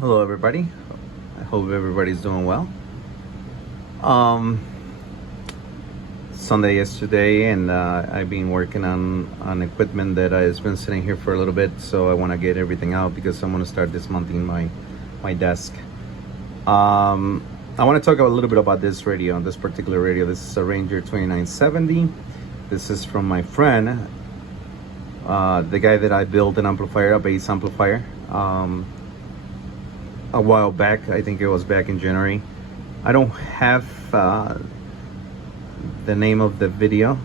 Hello everybody. I hope everybody's doing well. Um, Sunday yesterday, and I've been working on equipment that has been sitting here for a little bit. So I want to get everything out because I'm going to start dismounting my desk. I want to talk a little bit about this radio, this particular radio. This is a Ranger 2970. This is from my friend, the guy that I built an amplifier, a bass amplifier. A while back. I think it was back in January. I don't have the name of the video,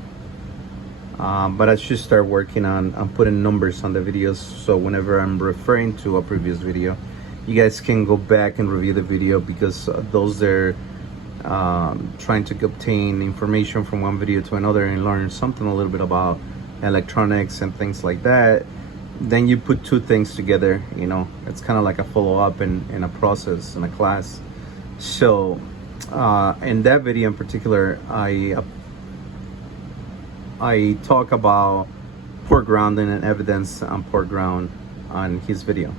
but I should start working on putting numbers on the videos, so whenever I'm referring to a previous video, you guys can go back and review the video, because those are trying to obtain information from one video to another and learn something a little bit about electronics and things like that. Then you put two things together, it's kind of like a follow-up in a process, in a class. So in that video in particular, I talk about poor grounding and evidence on poor ground on his video,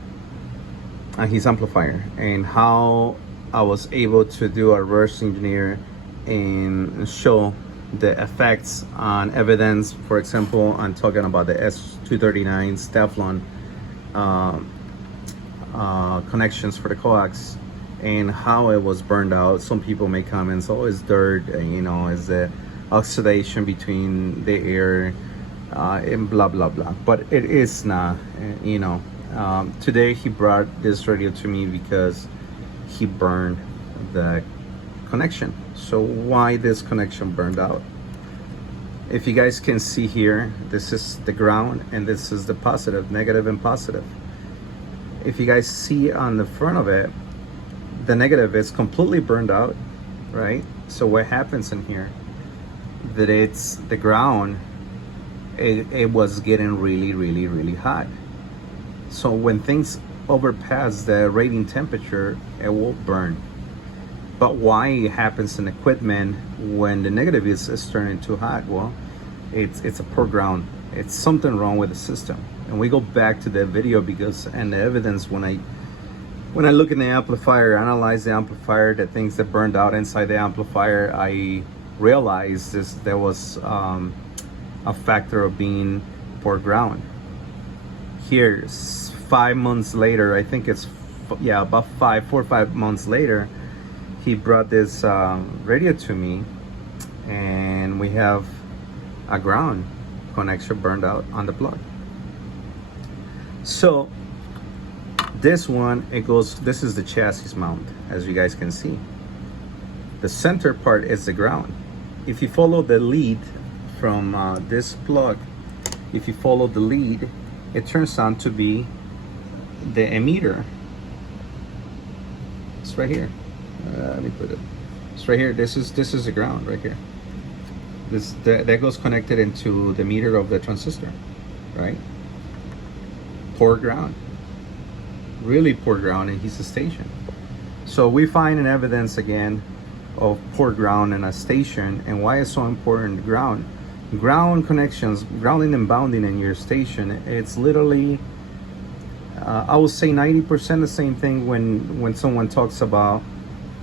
on his amplifier, and how I was able to do a reverse engineer and show the effects on evidence. For example, I'm talking about the S239 Teflon connections for the coax and how it was burned out. Some people make comments, oh, it's dirt, it's the oxidation between the air, and blah blah blah, but it is not. Today he brought this radio to me because he burned the connection. So why this connection burned out? If you guys can see here, this is the ground and this is the positive, negative and positive. If you guys see on the front of it, the negative is completely burned out, right? So what happens in here, that it's the ground, it was getting really hot. So when things overpass the rating temperature, it will burn. But why it happens in equipment when the negative is turning too hot? Well, it's a poor ground. It's something wrong with the system. And we go back to the video because, and the evidence, when I look in the amplifier, analyze the amplifier, the things that burned out inside the amplifier, I realized there was a factor of being poor ground. Here, 5 months later, I think it's, about 4 or 5 months later, he brought this radio to me, and we have a ground connection burned out on the plug. So this one, this is the chassis mount, as you guys can see. The center part is the ground. If you follow the lead from this plug, if you follow the lead, it turns out to be the emitter. It's right here. Let me put it. It's right here. This is the ground right here. That goes connected into the meter of the transistor, right? Poor ground, really poor ground in his station. So we find an evidence again of poor ground in a station, and why it's so important. Ground connections, grounding and bounding in your station, it's literally I would say 90% the same thing when someone talks about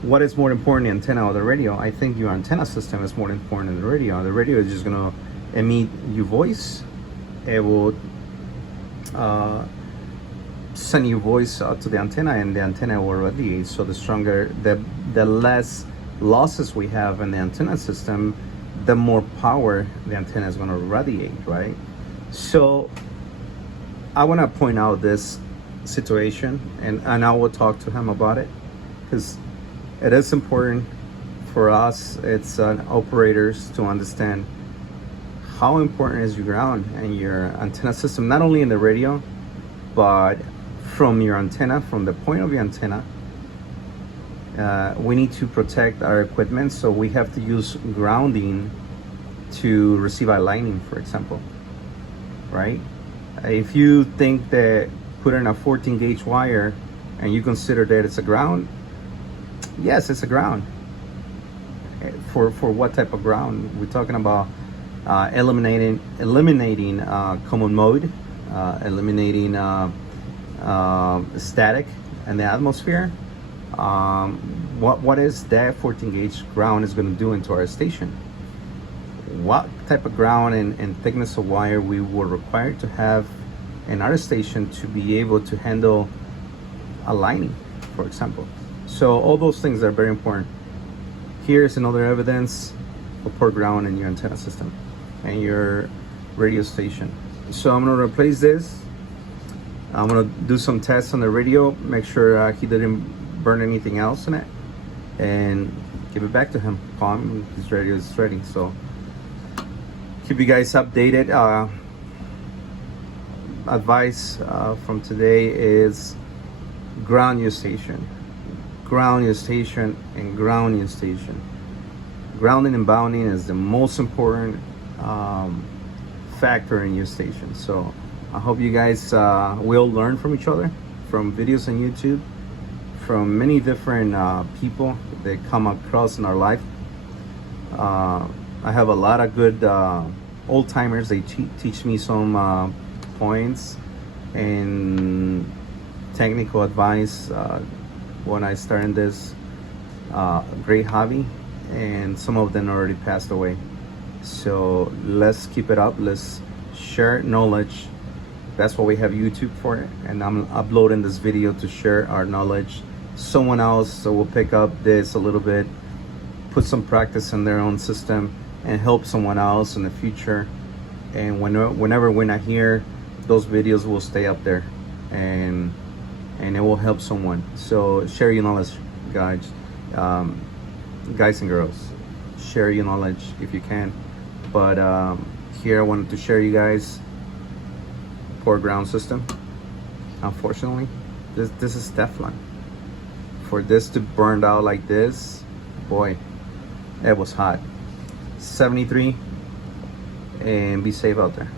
what is more important, the antenna or the radio. I think your antenna system is more important than the radio. The radio is just gonna emit your voice. It will send your voice out to the antenna, and the antenna will radiate. So the stronger, the less losses we have in the antenna system, the more power the antenna is gonna radiate, right? So I wanna point out this situation, and I will talk to him about it, because it is important for us, it's operators, to understand how important is your ground and your antenna system, not only in the radio, but from your antenna, from the point of your antenna. We need to protect our equipment, so we have to use grounding to receive a lightning, for example, right? If you think that putting a 14 gauge wire and you consider that it's a ground, yes, it's a ground. For what type of ground? We're talking about eliminating common mode, eliminating static, and the atmosphere, what is that 14 gauge ground is going to do into our station? What type of ground and thickness of wire we were required to have in our station to be able to handle a lining, for example. So all those things are very important. Here's another evidence of poor ground in your antenna system and your radio station. So I'm going to replace this. I'm going to do some tests on the radio, make sure he didn't burn anything else in it, and give it back to him. Call him, his radio is ready. So keep you guys updated. Advice from today is ground your station. Ground your station and ground your station. Grounding and bounding is the most important factor in your station. So I hope you guys will learn from each other, from videos on YouTube, from many different people that come across in our life. I have a lot of good old timers. They teach me some points and technical advice when I started this great hobby, and some of them already passed away. So let's keep it up. Let's share knowledge. That's what we have YouTube for, and I'm uploading this video to share our knowledge. Someone else will pick up this a little bit, put some practice in their own system, and help someone else in the future. And whenever we're not here, those videos will stay up there, and it will help someone. So share your knowledge, guys, guys and girls. Share your knowledge if you can. But here I wanted to share you guys poor ground system. Unfortunately, this is Teflon. For this to burn out like this, boy, it was hot. 73, and be safe out there.